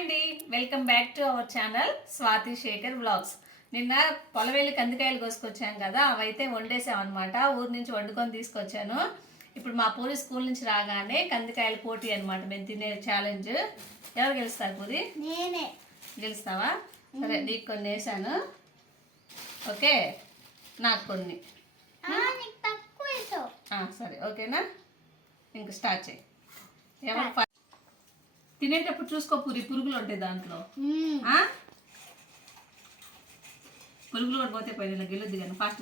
అండి, welcome back to our channel Swathi Sekhar vlogs. నిన్న పొలవేలి కందికాయలు కోసుకొచ్చాం కదా, అవైతే వండేసాం అనమాట. ఊరు నుంచి వండుకొని తీసుకొచ్చాను. ఇప్పుడు మా పూరి స్కూల్ నుంచి రాగానే కందికాయల పోటీ అనమాట, మేము తినే ఛాలెంజ్. ఎవరు గెలుస్తారు పూరి? నేనే. గెలుస్తావా? సరే, నీకు కొన్ని వేసాను, ఓకే, నాకు కొన్ని. సరే, ఓకేనా? ఇంక స్టార్ట్ చేయి. ఎవరు తినేటప్పుడు చూసుకో పూరి, పురుగులు ఉంటాయి దాంట్లో. పురుగులు కూడా పోతే పైన గెలుద్ది కానీ ఫాస్ట్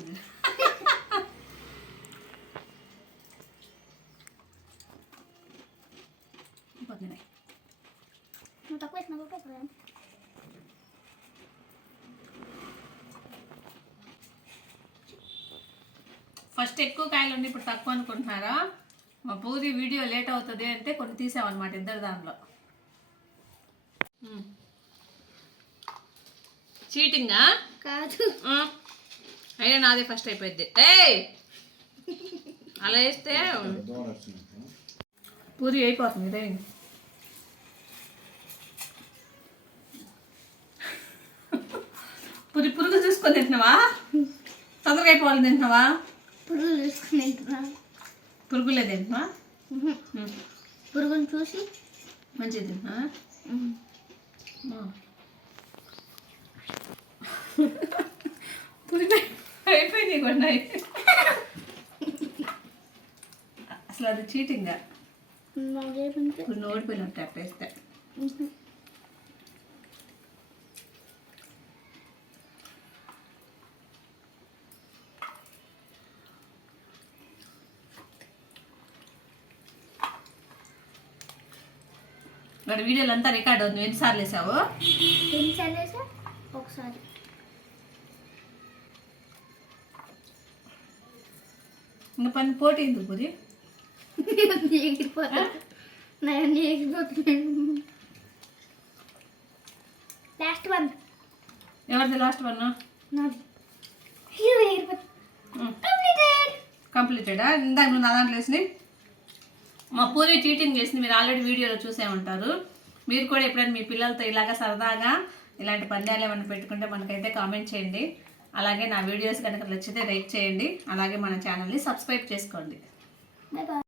ఫస్ట్ ఎక్కువ కాయలు ఉండి ఇప్పుడు తక్కువ అనుకుంటున్నారా? మా పూరి వీడియో లేట్ అవుతుంది అంటే కొన్ని తీసామన్నమాట ఇద్దరు దాంట్లో. చీటింగా కాదు, అయినా నాదే ఫస్ట్ అయిపోయింది. ఏయ్, అలా వేస్తే పూరి అయిపోతుంది. రే, పూరి పురుగు చూసుకొని తింటున్నావా? తొందరగా అయిపోవాలి తింటున్నావా? పురుగులు చూసుకుని తింటున్నా. పురుగులే తింటున్నా? పురుగుని చూసి మంచిగా తింటున్నా. అయిపోయింది కొన్నాయి. అసలు అది చీటింగా, కొన్ని ఓడిపోయినట్టు అప్పేస్తే. మరి వీడియోలు అంతా రికార్డ్ అవుతుంది. ఎన్నిసార్లు వేసావు? ఒకసారి. ఇంకా పని పోటీ ఎందుకు పూరి? Last one. ఎవరిది లాస్ట్ వన్? కంప్లీటెడా? ఇందాక నువ్వు నా దాంట్లో వేసినాయి. మా పూరి చీటింగ్ చేసింది, మీరు ఆల్రెడీ వీడియోలో చూసే ఉంటారు. మీరు కూడా ఎప్పుడైనా మీ పిల్లలతో ఇలాగా సరదాగా ఇలాంటి పందాలు ఏమైనా పెట్టుకుంటే మనకైతే కామెంట్ చేయండి. అలాగే నా వీడియోస్ కనుక నచ్చితే లైక్ చేయండి. అలాగే మన ఛానల్ని సబ్స్క్రైబ్ చేసుకోండి.